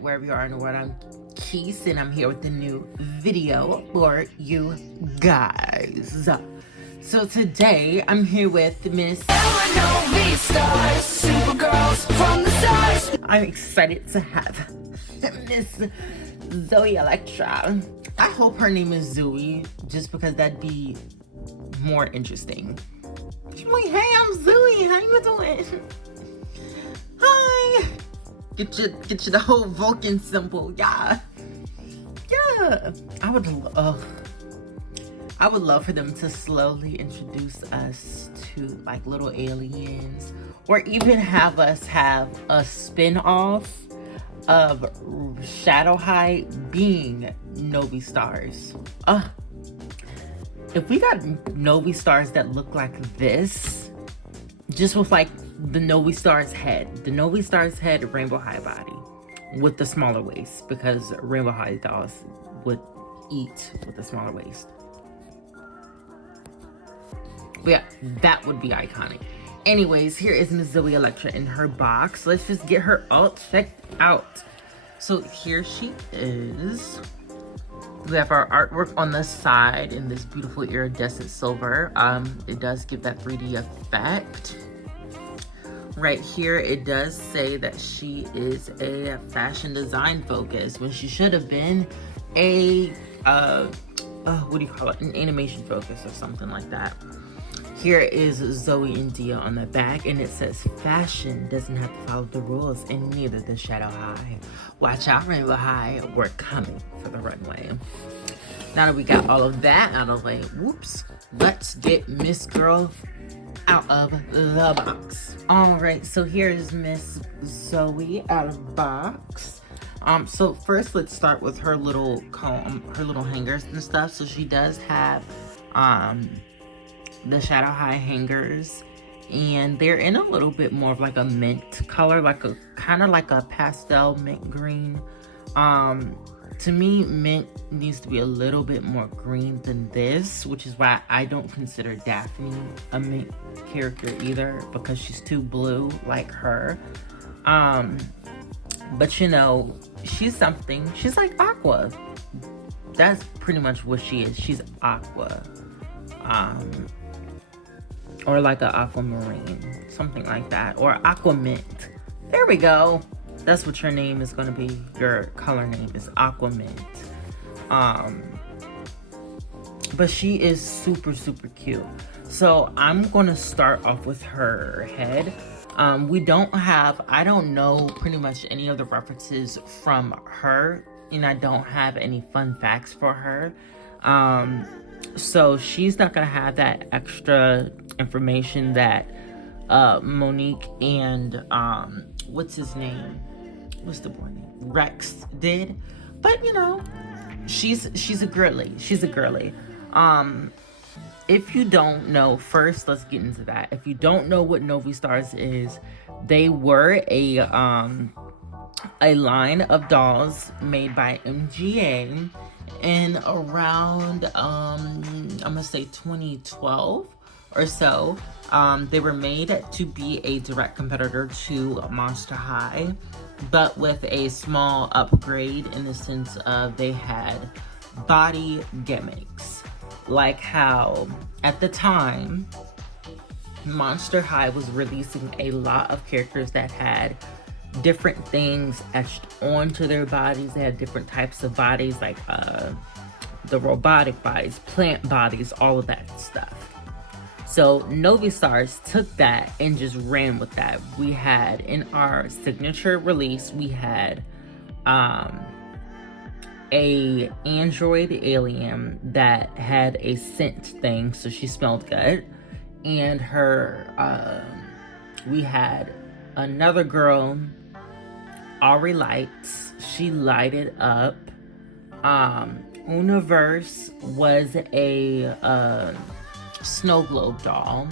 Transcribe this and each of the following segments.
internet, wherever you are in the world. I'm Keith, and I'm here with a new video for you guys. So today, I'm here with Miss Novi stars, super girls from the stars. I'm excited to have Miss Zooey Electra. I hope her name is Zooey, just because that'd be more interesting. She's like, hey, I'm Zooey. How you doing? Hi. Get you the whole Vulcan symbol. Yeah. I would love for them to slowly introduce us to like little aliens, or even have us have a spin-off of Shadow High being Novi stars. If we got Novi stars that look like this, just with like the Novi star's head. The Novi star's head, Rainbow High body with the smaller waist, because Rainbow High dolls would eat with the smaller waist. But yeah, that would be iconic. Anyways, here is Miss Zooey Electra in her box. Let's just get her all checked out. So here she is. We have our artwork on the side in this beautiful iridescent silver. It does give that 3D effect. Right here, it does say that she is a fashion design focus, when she should have been a, what do you call it? An animation focus or something like that. Here is Zoe and Dia on the back, and it says, fashion doesn't have to follow the rules, and neither does Shadow High. Watch out, Rainbow High, we're coming for the runway. Now that we got all of that out of the way, whoops, let's get Miss Girl out of the box. All right, so here's Miss Zoe out of the box. So first let's start with her little hangers and stuff. So she does have the Shadow High hangers, and they're in a little bit more of like a mint color, like a kind of like a pastel mint green. To me, mint needs to be a little bit more green than this, which is why I don't consider Daphne a mint character either, because she's too blue like her. But you know, she's something. She's like Aqua. That's pretty much what she is. She's Aqua. Or like an aquamarine, something like that, or aquamint. There we go. That's what your name is going to be. Your color name is aquamint. But she is super cute. So I'm going to start off with her head. I don't know pretty much any of the references from her, and I don't have any fun facts for her. So she's not gonna have that extra information that Monique and what's his name? What's the boy name? Rex did. But you know, she's a girly. She's a girly. If you don't know, first let's get into that. If you don't know what Novi Stars is, they were a line of dolls made by MGA in around I'm gonna say 2012 or so. They were made to be a direct competitor to Monster High, but with a small upgrade in the sense of they had body gimmicks, like how at the time Monster High was releasing a lot of characters that had different things etched onto their bodies. They had different types of bodies, like the robotic bodies, plant bodies, all of that stuff. So Novi Stars took that and just ran with that. We had in our signature release, we had a android alien that had a scent thing, so she smelled good. And her we had another girl, Ari Lights, she lighted up. Universe was a snow globe doll.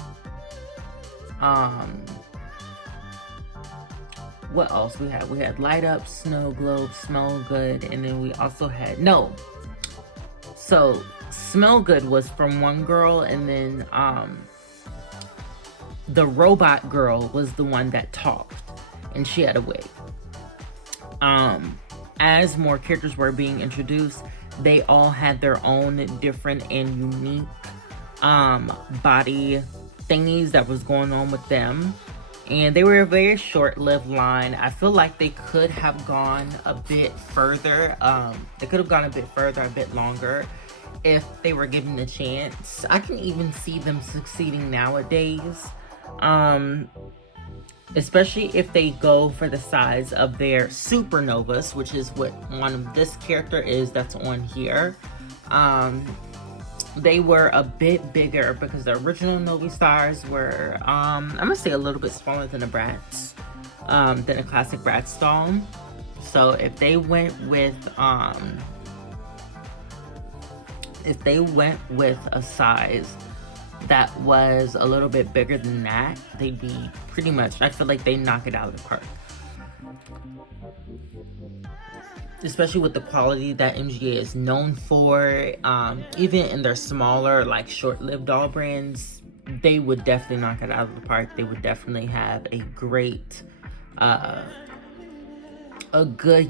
What else we had? We had light up, snow globe, smell good, and then we also had so smell good was from one girl, and then the robot girl was the one that talked, and she had a wig. as more characters were being introduced, they all had their own different and unique body thingies that was going on with them. And they were a very short-lived line. I feel like they could have gone a bit further. They could have gone a bit further, a bit longer, if they were given the chance. I can even see them succeeding nowadays. Especially if they go for the size of their supernovas, which is what one of this character is that's on here. They were a bit bigger because the original Novi stars were, I'm gonna say a little bit smaller than a Bratz, than a classic Bratz doll. So if they went with a size that was a little bit bigger than that, they'd be pretty much, I feel like they knock it out of the park. Especially with the quality that MGA is known for. Even in their smaller, like short-lived doll brands, they would definitely knock it out of the park. They would definitely have a great, a good,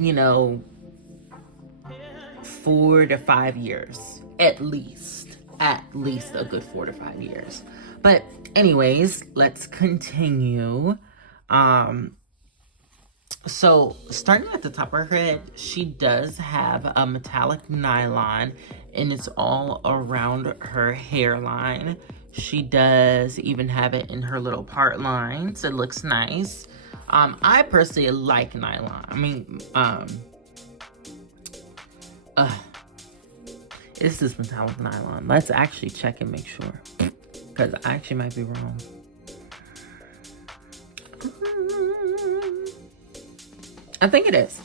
4 to 5 years, at least a good 4 to 5 years. But anyways, let's continue. So starting at the top of her head, she does have a metallic nylon, and it's all around her hairline. She does even have it in her little part lines. It looks nice. I personally like nylon. I mean, is this metallic nylon? Let's actually check and make sure, because I actually might be wrong. I think it is.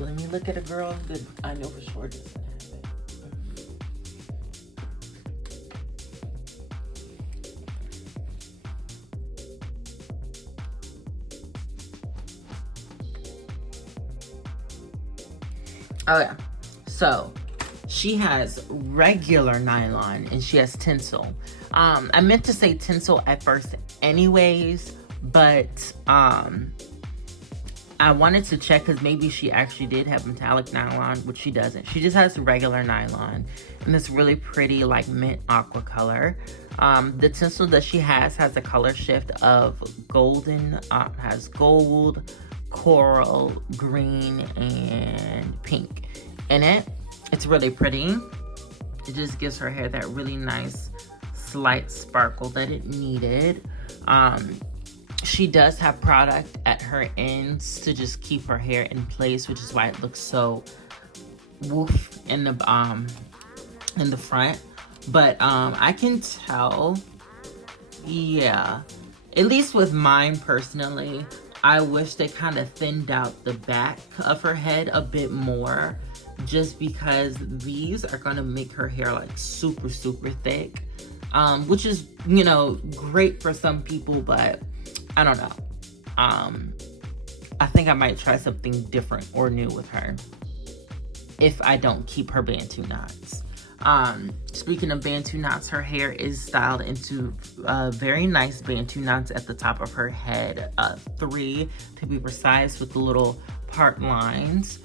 Let me look at a girl that I know for sure doesn't have it. Oh yeah. So she has regular nylon and she has tinsel. I meant to say tinsel at first anyways, but I wanted to check because maybe she actually did have metallic nylon, which she doesn't. She just has regular nylon in this really pretty like mint aqua color. The tinsel that she has a color shift of golden, has gold, coral, green, and pink in it. It's really pretty. It just gives her hair that really nice slight sparkle that it needed. She does have product at her ends to just keep her hair in place, which is why it looks so woof in the front. But I can tell, yeah, at least with mine personally, I wish they kind of thinned out the back of her head a bit more, just because these are gonna make her hair like super thick, which is, great for some people, but I don't know. I think I might try something different or new with her if I don't keep her Bantu knots. Speaking of Bantu knots, her hair is styled into very nice Bantu knots at the top of her head, 3 to be precise, with the little part lines.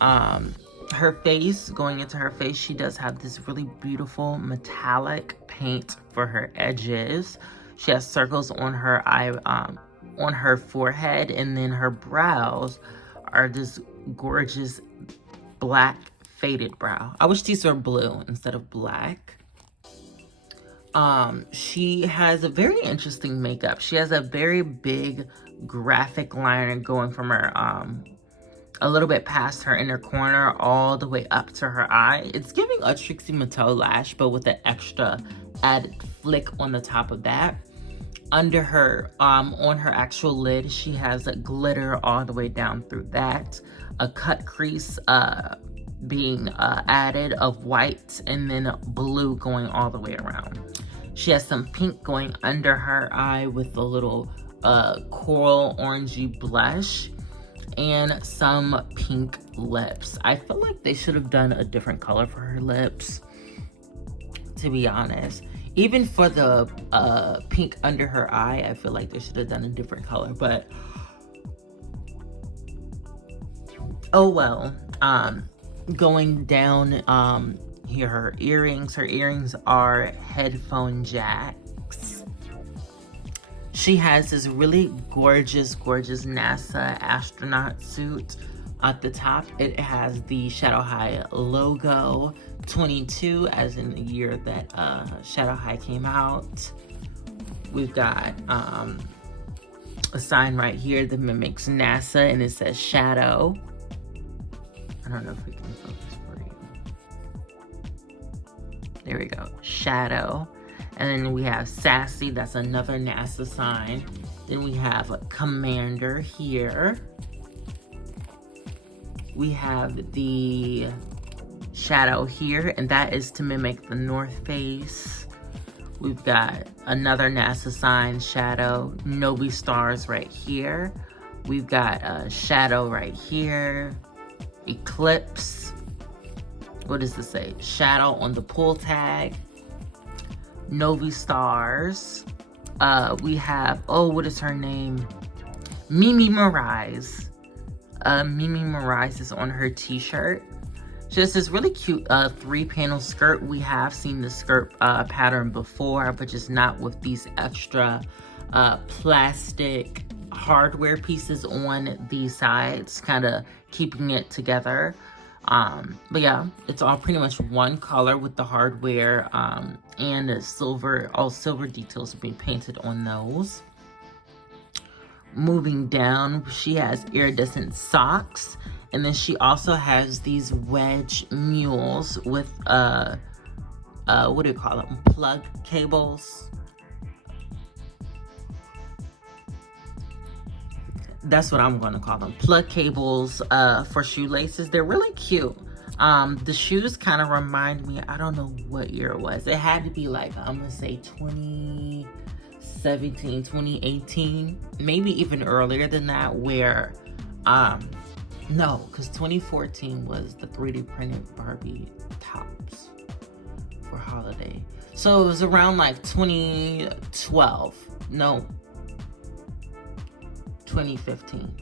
Her face, going into her face, she does have this really beautiful metallic paint for her edges. She has circles on her eye, on her forehead, and then her brows are this gorgeous black faded brow. I wish these were blue instead of black. She has a very interesting makeup. She has a very big graphic liner going from her, a little bit past her inner corner all the way up to her eye. It's giving a Trixie Mattel lash, but with an extra added flick on the top of that. Under her, on her actual lid, she has a glitter all the way down through that. A cut crease being added of white, and then blue going all the way around. She has some pink going under her eye with a little coral orangey blush, and some pink lips. I feel like they should have done a different color for her lips, to be honest. Even for the pink under her eye, I feel like they should have done a different color. But Oh well, going down here, her earrings are headphone jacks. She has this really gorgeous NASA astronaut suit. At the top, it has the Shadow High logo, 22, as in the year that Shadow High came out. We've got a sign right here that mimics NASA, and it says Shadow. I don't know if we can focus for you. There we go, Shadow. And then we have Sassy, that's another NASA sign. Then we have a Commander here. We have the Shadow here, and that is to mimic the North Face. We've got another NASA sign, Shadow. Novi stars right here. We've got a Shadow right here. Eclipse. What does this say? Shadow on the pull tag. Novi stars. We have, oh, what is her name? Mimi Mirais. Mimi Mirais is on her t-shirt. Just this really cute 3-panel skirt. We have seen the skirt pattern before, but just not with these extra plastic hardware pieces on the sides, kind of keeping it together. But yeah, it's all pretty much one color with the hardware and the silver, all silver details being painted on those. Moving down, she has iridescent socks, and then she also has these wedge mules with what do you call them, plug cables. That's what I'm going to call them, plug cables for shoelaces. They're really cute. The shoes kind of remind me, I don't know what year it was. It had to be like, I'm gonna say 2017, 2018, maybe even earlier than that, where no, because 2014 was the 3D printed Barbie tops for holiday. So it was around like 2012. No, 2015.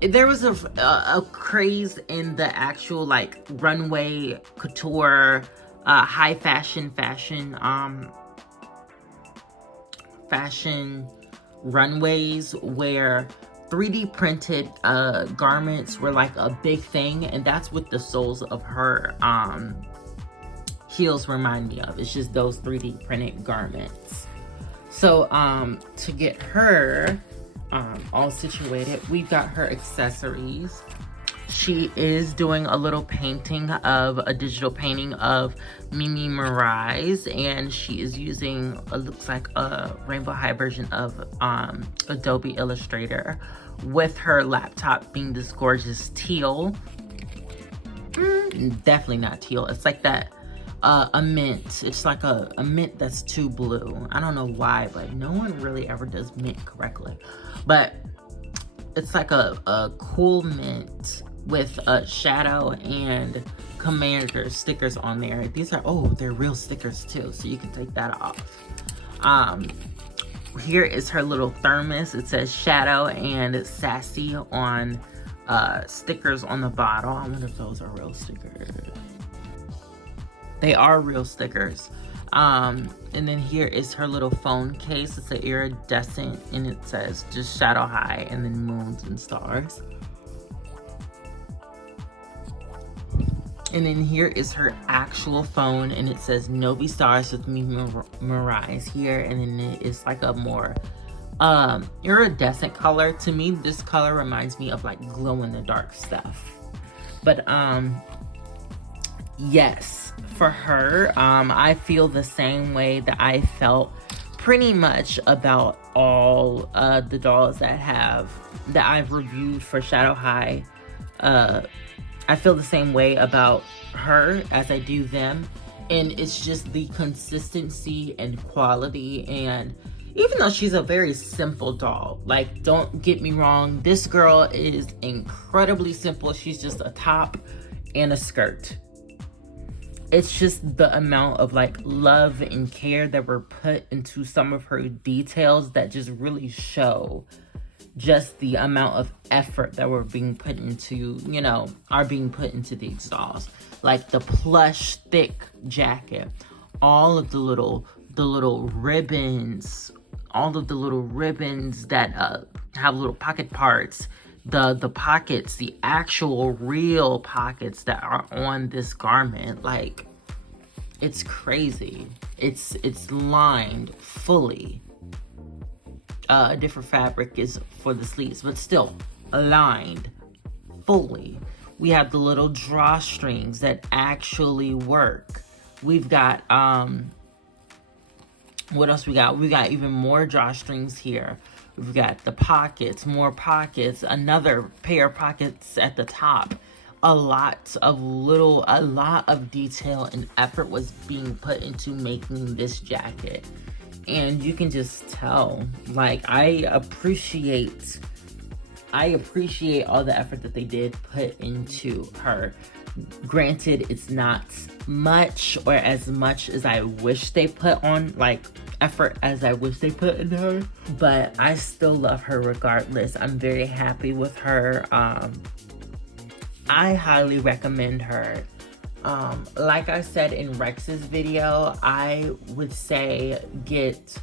There was a craze in the actual like runway couture, high fashion runways where 3D printed garments were like a big thing, and that's what the soles of her heels remind me of. It's just those 3D printed garments. So to get her all situated, we've got her accessories. She is doing a little painting of a digital painting of Mimi Mirais, and she is using it looks like a rainbow high version of Adobe Illustrator, with her laptop being this gorgeous teal. Definitely not teal. It's like that a mint. It's like a mint that's too blue. I don't know why, but no one really ever does mint correctly. But it's like a cool mint with a Shadow and Commander stickers on there. These are, oh, they're real stickers too, so you can take that off. Here is her little thermos. It says Shadow and Sassy on stickers on the bottle. I wonder if those are real stickers. They are real stickers. And then here is her little phone case. It's an iridescent, and it says just Shadow High and then moons and stars. And then here is her actual phone, and it says Novi stars with Mimi Mirais here. And then it's like a more iridescent color. To me, this color reminds me of like glow in the dark stuff. But yes, for her, I feel the same way that I felt pretty much about all the dolls that I've reviewed for Shadow High. I feel the same way about her as I do them, and it's just the consistency and quality. And even though she's a very simple doll, like, don't get me wrong, this girl is incredibly simple. She's just a top and a skirt. It's just the amount of like love and care that were put into some of her details that just really show just the amount of effort that we're being put into, you know, are being put into these dolls. Like the plush, thick jacket, all of the little ribbons, all of the little ribbons that have little pocket parts, the pockets, the actual real pockets that are on this garment. Like, it's crazy. It's lined fully. A different fabric is for the sleeves, but still aligned fully. We have the little drawstrings that actually work. We've got what else we got? We got even more drawstrings here. We've got the pockets, more pockets, another pair of pockets at the top. A lot of detail and effort was being put into making this jacket. And you can just tell, like, I appreciate all the effort that they did put into her. Granted, it's not much or as much as I wish they put on, like, effort as I wish they put in her, but I still love her regardless. I'm very happy with her. I highly recommend her. Like I said in Rex's video, I would say get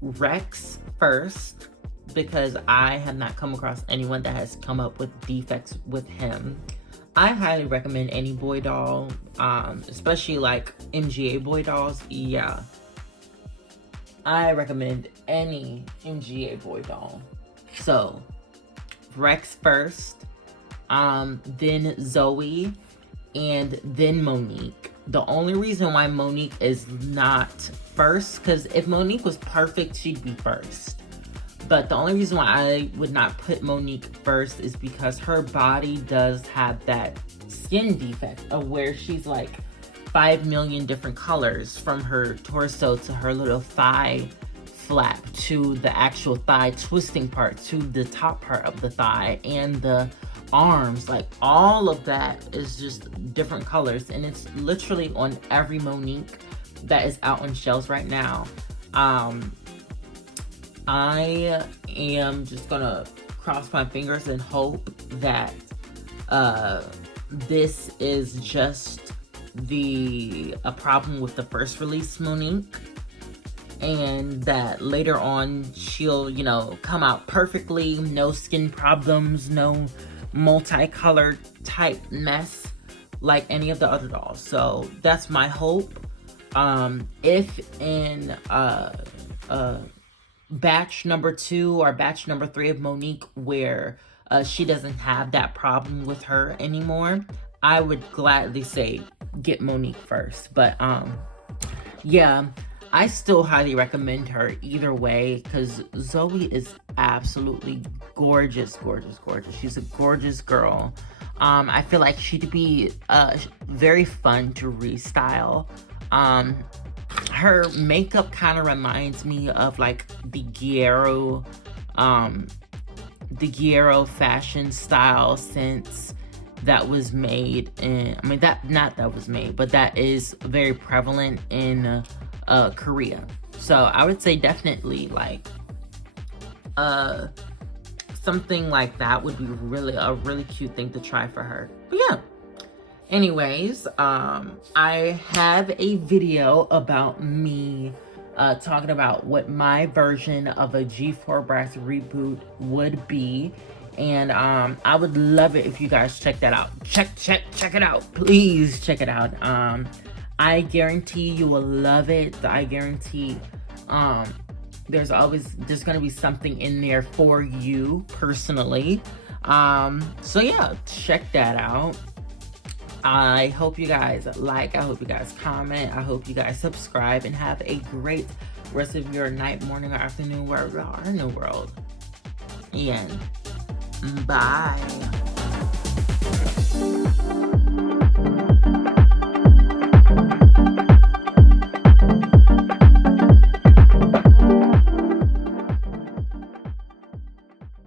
Rex first, because I have not come across anyone that has come up with defects with him. I highly recommend any boy doll, especially like MGA boy dolls. Yeah, I recommend any MGA boy doll. So Rex first, then Zoe, and then Monique. The only reason why Monique is not first, because if Monique was perfect, she'd be first. But the only reason why I would not put Monique first is because her body does have that skin defect of where she's like 5 million different colors, from her torso to her little thigh flap to the actual thigh twisting part to the top part of the thigh and the arms. Like, all of that is just different colors, and it's literally on every Monique that is out on shelves right now. I am just gonna cross my fingers and hope that this is just a problem with the first release Monique, and that later on she'll, you know, come out perfectly, no skin problems, no multicolored type mess like any of the other dolls. So that's my hope. If in batch number 2 or batch number 3 of Monique, where she doesn't have that problem with her anymore, I would gladly say get Monique first. But yeah, I still highly recommend her either way, because Zoe is absolutely gorgeous. She's a gorgeous girl. I feel like she'd be very fun to restyle. Her makeup kind of reminds me of like the Guerrero fashion style sense that was made in, but that is very prevalent in Korea. So I would say definitely like something like that would be a really cute thing to try for her. But yeah. Anyways, I have a video about me talking about what my version of a G4 Brass reboot would be. And I would love it if you guys check that out. Check it out. Please check it out. I guarantee you will love it. I guarantee there's gonna be something in there for you personally. So yeah, check that out. I hope you guys like, I hope you guys comment, I hope you guys subscribe, and have a great rest of your night, morning, or afternoon, wherever you are in the world. And bye.